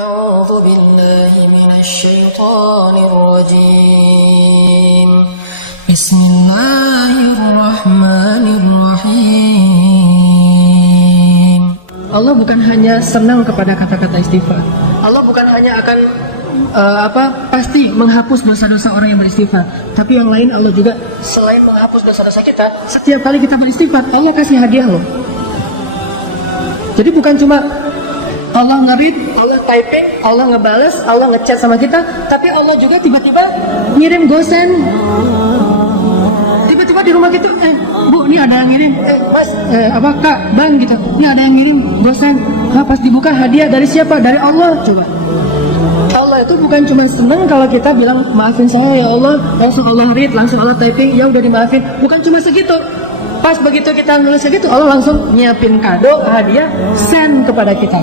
أعوذ بالله من الشيطان الرجيم بسم الله الرحمن الرحيم. Allah bukan hanya senang kepada kata-kata istighfar. Allah bukan hanya akan pasti menghapus dosa-dosa orang yang beristighfar. Tapi yang lain Allah juga selain menghapus dosa-dosa kita, setiap kali kita beristighfar Allah kasih hadiah loh. Jadi bukan cuma Allah nge-read, Allah typing, Allah ngebales, Allah ngechat sama kita, tapi Allah juga tiba-tiba ngirim gosen. Tiba-tiba di rumah gitu, Bu, ini ada yang ngirim, Mas, Kak, Bang gitu, ini ada yang ngirim gosen. Pas dibuka hadiah dari siapa? Dari Allah. Coba. Allah itu bukan cuma senang kalau kita bilang maafin saya ya Allah, langsung Allah read, langsung Allah typing, ya udah dimaafin. Bukan cuma segitu. Pas begitu kita nulis segitu, Allah langsung nyiapin kado, hadiah, send kepada kita.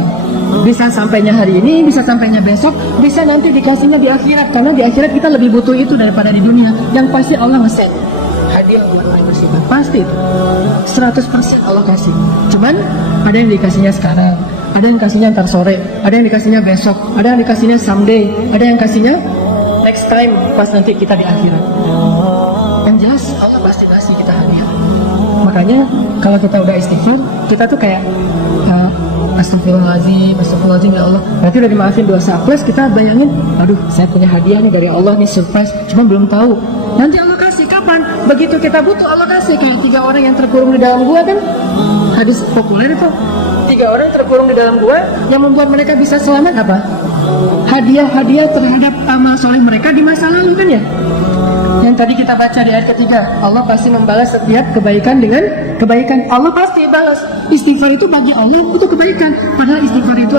Bisa sampainya hari ini, bisa sampainya besok, bisa nanti dikasihnya di akhirat. Karena di akhirat kita lebih butuh itu daripada di dunia. Yang pasti Allah nge-send hadiah buat orang bersifat. Pasti itu 100% Allah kasih. Cuman ada yang dikasihnya sekarang, ada yang kasihnya ntar sore, ada yang dikasihnya besok, ada yang dikasihnya someday, ada yang kasihnya next time pas nanti kita di akhirat. Yang jelas Allah pasti kasih kita hadiah. Makanya kalau kita udah istighfar, kita tuh kayak astagfirullahaladzim ya Allah, berarti udah dimaafin dosa. Plus kita bayangin, aduh saya punya hadiah nih dari Allah nih, surprise, cuma belum tahu nanti Allah kasih kapan. Begitu kita butuh Allah kasih. Kayak 3 orang yang terkurung di dalam gua kan, hadis populer itu. 3 orang terkurung di dalam gua, yang membuat mereka bisa selamat apa? Hadiah-hadiah terhadap amal soleh mereka di masa lalu kan ya. Yang tadi kita baca di ayat ketiga, Allah pasti membalas setiap kebaikan dengan kebaikan. Allah pasti balas. Istighfar itu bagi Allah itu kebaikan. Padahal istighfar itu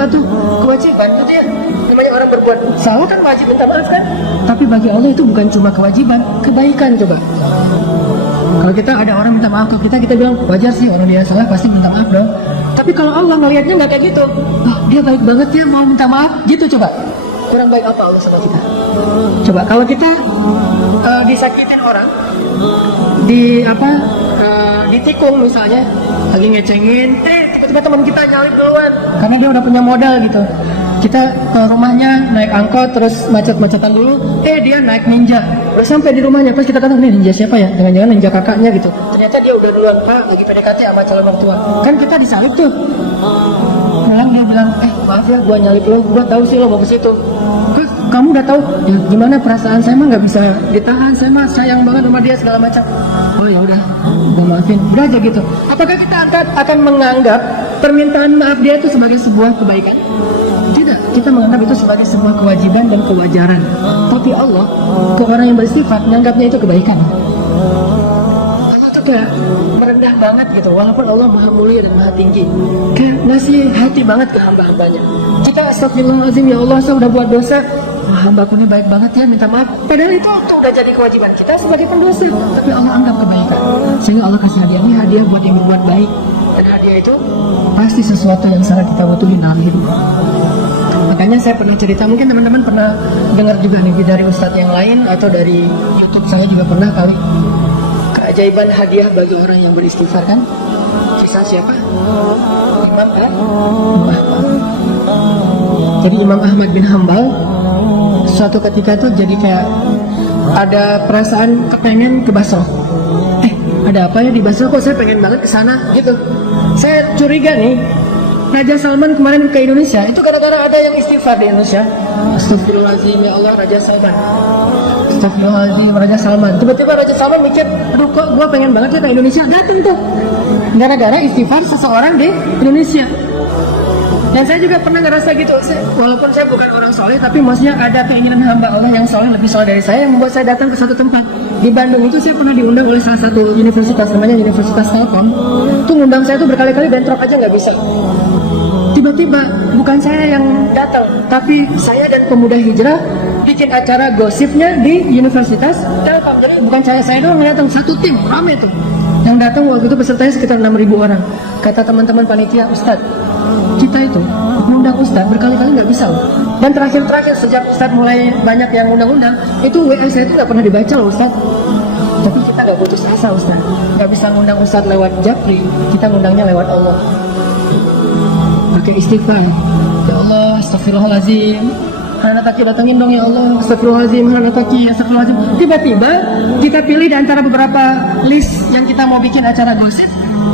kewajiban. Itu ya. Namanya orang berbuat salah kan wajib minta maaf kan. Tapi bagi Allah itu bukan cuma kewajiban, kebaikan. Coba. Kalau kita ada orang minta maaf ke kita, kita bilang wajar sih, orang dia salah pasti minta maaf dong. Tapi kalau Allah ngelihatnya nggak kayak gitu, dia baik banget ya mau minta maaf gitu. Coba. Kurang baik apa Allah sama kita? Coba kalau kita disakitin orang, ditikung misalnya, lagi ngecengin, tiba-tiba teman kita nyalip duluan karena dia udah punya modal gitu. Kita ke rumahnya naik angkot, terus macet-macetan dulu, dia naik ninja, udah sampai di rumahnya, pas kita kata nih ninja siapa ya? Jangan-jangan ninja kakaknya gitu. Ternyata dia udah duluan, lagi PDKT sama calon mertua. Kan kita disalip tuh. Pulang dia bilang, maaf ya, gua nyalip lo, gua tahu sih lo mau ke situ. Kamu udah tahu ya gimana perasaan saya mah nggak bisa ditahan, saya mah sayang banget sama dia segala macam. Oh ya udah maafin, udah aja gitu. Apakah kita akan menganggap permintaan maaf dia itu sebagai sebuah kebaikan? Tidak, kita menganggap itu sebagai sebuah kewajiban dan kewajaran. Tapi Allah ke orang yang bersifat menganggapnya itu kebaikan. Allah tuh kayak merendah banget gitu, walaupun Allah maha mulia dan maha tinggi, kayak ngasih hati banget ke hamba-hambanya. Kita astagfirullahaladzim ya Allah, saya udah buat dosa, hambaku ini baik banget ya, minta maaf. Padahal itu udah jadi kewajiban kita sebagai pendosa, tapi Allah anggap kebaikan. Sehingga Allah kasih hadiah, ini hadiah buat yang berbuat baik. Dan hadiah itu pasti sesuatu yang sangat kita butuhin dalam hidup. Makanya saya pernah cerita, mungkin teman-teman pernah dengar juga nih dari ustadz yang lain atau dari YouTube saya juga pernah kali. Keajaiban hadiah bagi orang yang beristighfar kan? Kisah siapa? Imam Ahmad. Jadi Imam Ahmad bin Hambal suatu ketika tuh jadi kayak ada perasaan kepengen ke Basra. Ada apa ya di Basra, kok saya pengen banget ke sana gitu. Saya curiga nih, Raja Salman kemarin ke Indonesia itu gara-gara ada yang istighfar di Indonesia. Astagfirullahaladzim ya Allah, Raja Salman. Astagfirullahaladzim Raja Salman. Tiba-tiba Raja Salman mikir, aduh kok gue pengen banget ya ke Indonesia. Datang tuh gara-gara istighfar seseorang di Indonesia. Dan saya juga pernah ngerasa gitu, walaupun saya bukan orang soleh, tapi maksudnya ada keinginan hamba Allah yang soleh, lebih soleh dari saya, yang membuat saya datang ke satu tempat. Di Bandung itu saya pernah diundang oleh salah satu universitas, namanya Universitas Telkom. Itu ngundang saya tuh berkali-kali, bentrok aja nggak bisa. Tiba-tiba bukan saya yang datang, tapi saya dan pemuda hijrah bikin acara gosipnya di Universitas Telkom. Jadi bukan saya doang yang datang, satu tim, rame tuh. Yang datang waktu itu pesertanya sekitar 6.000 orang. Kata teman-teman panitia, Ustadz, kita itu ngundang Ustadz berkali-kali nggak bisa loh. Dan terakhir sejak Ustadz mulai banyak yang undang-undang, itu WA saya itu nggak pernah dibaca loh Ustadz. Tapi kita nggak putus asa Ustadz, nggak bisa ngundang Ustadz lewat Japri, kita ngundangnya lewat Allah. Pakai istighfar, ya Allah, astagfirullahalazim, Hanataki datangin dong ya Allah, astagfirullahalazim, Hanataki, astagfirullahalazim. Tiba-tiba kita pilih di antara beberapa list yang kita mau bikin acara gosip.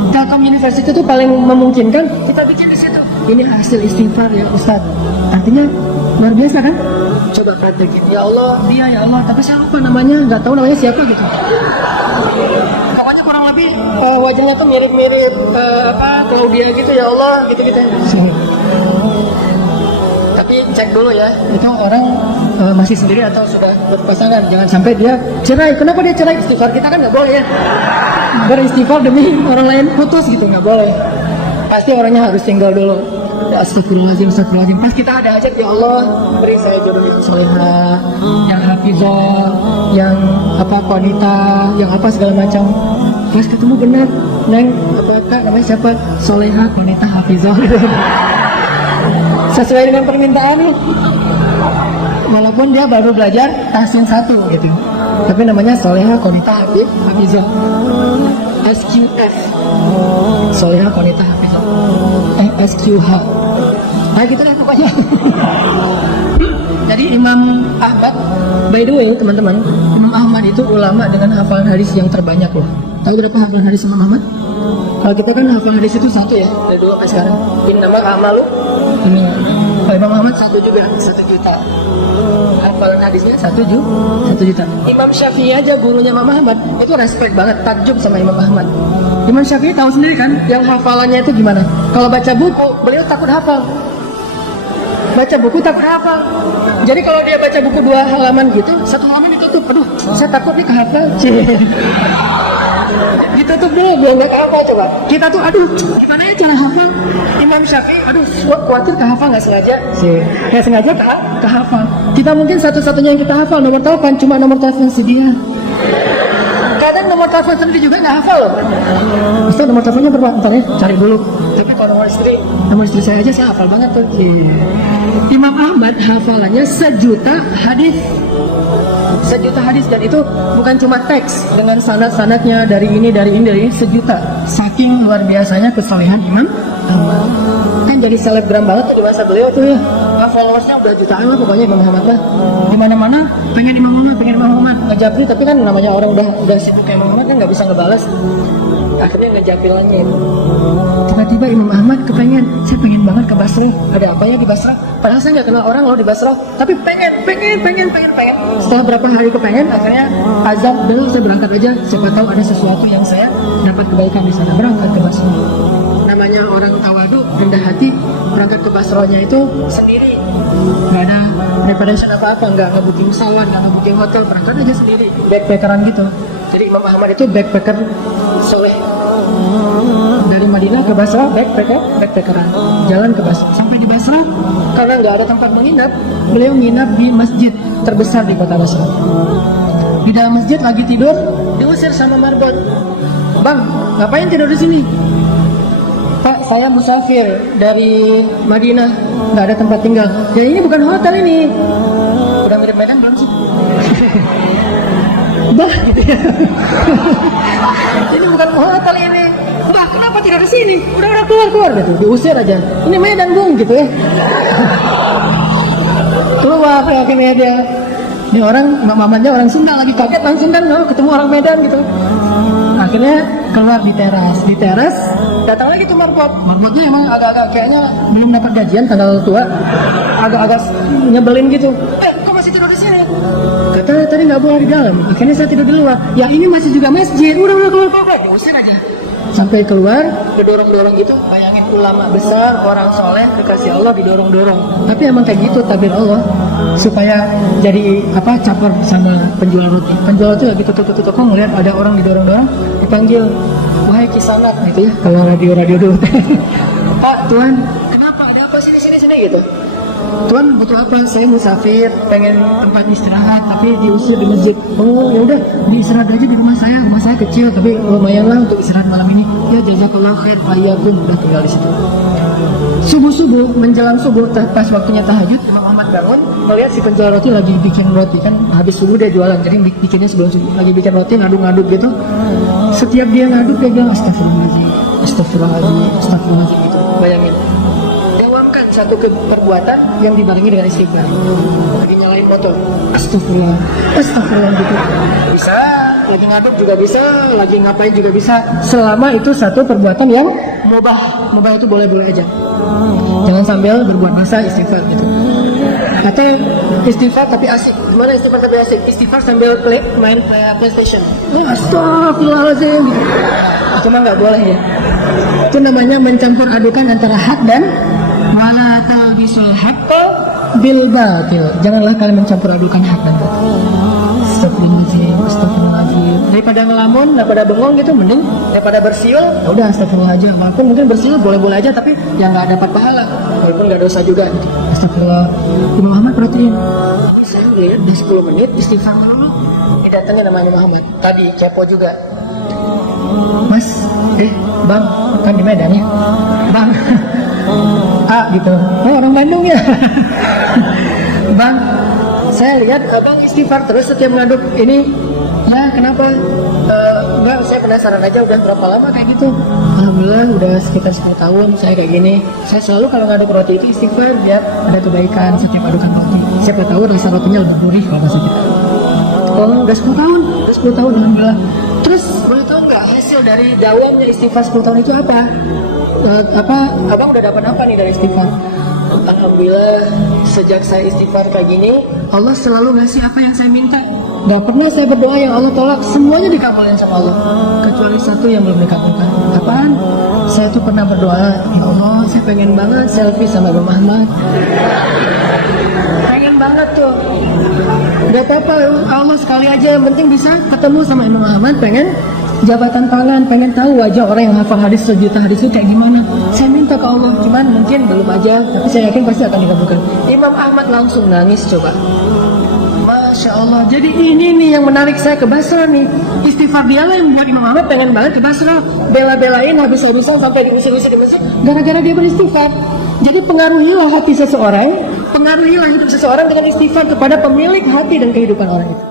Telkom University itu paling memungkinkan kita bikin di situ. Ini hasil istighfar ya Ustaz. Artinya luar biasa kan? Coba praktekin. Ya Allah, dia ya Allah. Tapi saya lupa namanya, nggak tahu namanya siapa gitu. Pokoknya kurang lebih wajahnya tuh mirip-mirip Claudia gitu ya Allah, gitu-gitu. Tapi cek dulu ya, itu orang masih sendiri atau sudah berpasangan. Jangan sampai dia cerai. Kenapa dia cerai? Istighfar kita kan nggak boleh ya. Beristighfar demi orang lain putus gitu nggak boleh. Pasti orangnya harus single dulu. Ya, astagfirullahaladzim, astagfirullahaladzim. Pas kita ada hajat, ya Allah beri saya jodoh yang solehah, yang hafizah, yang wanita, yang segala macam. Pas ketemu benar, Neng, kak namanya siapa? Solehah, wanita, hafizah. Sesuai dengan permintaan lu. Walaupun dia baru belajar tahsin 1 gitu, tapi namanya solehah, wanita, hafizah. SQF, solehah, wanita, hafizah. SQH. Nah gitu deh pokoknya. Jadi Imam Ahmad, by the way teman-teman, Imam Ahmad itu ulama dengan hafalan hadis yang terbanyak loh. Tahu berapa hafalan hadis Imam Ahmad? Kalau kita kan hafalan hadis itu 1 ya, dari dulu sampai sekarang. Innama a'malu. Kalau Imam Ahmad 1 juga, 1 juta. Hafalan hadisnya 1 juta. Imam Syafi'i aja gurunya Imam Ahmad itu respect banget, takjub sama Imam Ahmad. Imam Syafi'i tahu sendiri kan yang hafalannya itu gimana. Kalau baca buku, beliau takut hafal. Baca buku takut hafal. Jadi kalau dia baca buku 2 halaman gitu, 1 halaman ditutup. Aduh, saya takut nih kehafal. Ditutup dulu, biar nggak kehafal coba. Kita tuh, aduh, gimana ya cara hafal? Imam Syafi'i, aduh, khawatir kehafal nggak sengaja. Nggak sengaja kehafal. Kita mungkin satu-satunya yang kita hafal nomor telepon, cuma nomor telepon si dia. Kadang nomor telepon sendiri juga nggak hafal loh. Ustaz nomor teleponnya berapa? Ntar ya, cari dulu. Tapi kalau nomor istri saya aja saya hafal banget tuh. Imam Ahmad hafalannya 1 juta hadis. 1 juta hadis, dan itu bukan cuma teks dengan sanad-sanadnya dari ini 1 juta. Saking luar biasanya kesalehan Imam Ahmad. Kan jadi selebgram banget tuh di masa beliau tuh ya. Followersnya udah jutaan lah pokoknya Imam Ahmad lah. Di mana-mana pengen Imam Ahmad, ngejapri, tapi kan namanya orang udah sibuk kayak Imam Ahmad kan nggak bisa ngebalas. Akhirnya ngejapilannya itu. Tiba-tiba Imam Ahmad saya pengen banget ke Basra. Ada apanya di Basra? Padahal saya nggak kenal orang loh di Basra, tapi pengen. Setelah berapa hari kepengen, akhirnya azab dulu saya berangkat aja. Siapa tahu ada sesuatu yang saya dapat kebaikan di sana. Berangkat ke Basra. Namanya orang tawadu, rendah hati, berangkat ke Basranya itu sendiri. Nggak ada preparation apa-apa, nggak nge-booking pesawat, nggak nge-booking hotel, berangkat aja sendiri, backpackeran gitu. Jadi Imam Ahmad itu backpacker soleh. Dari Madinah ke Basra, backpackeran, jalan ke Basra. Sampai di Basra, karena nggak ada tempat menginap, beliau nginap di masjid terbesar di kota Basra. Di dalam masjid lagi tidur, diusir sama marbot. Bang, ngapain tidur di sini? Pak, saya musafir dari Madinah, nggak ada tempat tinggal. Ya ini bukan hotel ini. Udah mirip Medan belum sih? Bah, gitu ya. Ini bukan hotel ini. Bah, kenapa tidak di sini? Udah keluar gitu. Diusir aja. Ini Medan bung, gitu ya. Keluar akhirnya dia. Ini orang, mamanya orang Sunda lagi kaget orang Sunda, ketemu orang Medan gitu. Akhirnya keluar di teras datang lagi tuh marbotnya emang agak-agak kayaknya belum dapat gajian tanggal tua, agak-agak nyebelin gitu. Kok masih tidur di sini? Kata tadi nggak boleh di dalam, akhirnya saya tidur di luar. Ya ini masih juga masjid, udah keluar, diusir aja. Sampai keluar, didorong-dorong gitu. Bayangin ulama besar, orang soleh, kekasih Allah didorong-dorong. Tapi emang kayak gitu tabir Allah, supaya jadi caper sama penjual roti. Penjual roti lagi tutup-tutup kok ngeliat ada orang didorong-dorong, dipanggil, wahai kisanat gitu ya, kalau radio dulu. Pak, Tuhan, kenapa ada apa sini gitu? Tuhan butuh apa? Saya musafir, pengen tempat istirahat, tapi diusir di masjid. Oh ya udah, diistirahat aja di rumah saya kecil, tapi lumayan lah untuk istirahat malam ini. Ya jazakallah khair, ayyakum, udah tinggal di situ. Subuh menjelang subuh, pas waktunya tahajud, Imam Ahmad bangun, melihat si penjual roti lagi bikin roti kan, habis subuh dia jualan, jadi bikinnya sebelum subuh, lagi bikin roti ngaduk-ngaduk gitu. Setiap dia ngaduk dia bilang astagfirullahaladzim gitu, bayangin. satu perbuatan yang dibarengi dengan istighfar. Lagi nyalain motor, astagfirullah, astagfirullah gitu. Bisa, lagi ngaduk juga bisa, lagi ngapain juga bisa. Selama itu satu perbuatan yang mubah. Mubah itu boleh-boleh aja. Jangan sambil berbuat dosa istighfar gitu. Atau istighfar tapi asik. Gimana istighfar tapi asik? Istighfar sambil main PlayStation. Oh, astagfirullahaladzim gitu. Itu mah nggak boleh ya. Itu namanya mencampur adukan antara hak dan wala talbisul haqqa bil batil. Janganlah kalian mencampur adukan hak dan batil. Astagfirullahaladzim, astagfirullahaladzim. Daripada ngelamun, daripada bengong gitu, mending daripada bersiul, ya udah astagfirullah aja. Walaupun mungkin bersiul boleh-boleh aja, tapi yang nggak dapat pahala, walaupun nggak dosa juga. Gitu. Astagfirullah. Imam Muhammad perhatiin. Saya lihat udah 10 menit istighfar dulu. Ini datangnya namanya Muhammad. Tadi kepo juga. Mas, bang, kan di Medan ya, bang. Gitu. Oh, orang Bandung ya. Bang, saya lihat abang istighfar terus setiap ngaduk ini. Ya kenapa? Enggak, saya penasaran aja udah berapa lama kayak gitu. Alhamdulillah udah sekitar 10 tahun saya kayak gini. Saya selalu kalau ngaduk roti itu istighfar biar ada kebaikan setiap adukan roti. Siapa tahu rasa rotinya lebih gurih kalau bahasa kita. Oh, udah 10 tahun. Udah 10 tahun alhamdulillah. Terus boleh tahu nggak hasil dari dawamnya istighfar 10 tahun itu apa? Abang udah dapat apa nih dari istighfar? Alhamdulillah sejak saya istighfar kayak gini, Allah selalu ngasih apa yang saya minta. Gak pernah saya berdoa yang Allah tolak, semuanya dikabulin sama Allah. Kecuali satu yang belum dikabulkan. Apaan? Saya tuh pernah berdoa, ya Allah saya pengen banget selfie sama Imam Muhammad. Pengen banget tuh. Gak apa-apa, Allah sekali aja yang penting bisa ketemu sama Imam Muhammad, pengen jabatan tangan, pengen tahu wajah orang yang hafal hadis sejuta hadis itu kayak gimana. Saya minta ke Allah, cuman mungkin belum aja, tapi saya yakin pasti akan dikabulkan. Imam Ahmad langsung nangis coba. Masya Allah, jadi ini nih yang menarik saya ke Basra nih. Istighfar dia lah yang buat Imam Ahmad pengen banget ke Basra. Bela-belain habis-habisan sampai diusir-usir di masjid. Gara-gara dia beristighfar. Jadi pengaruhilah hati seseorang, pengaruhilah hidup seseorang dengan istighfar kepada pemilik hati dan kehidupan orang itu.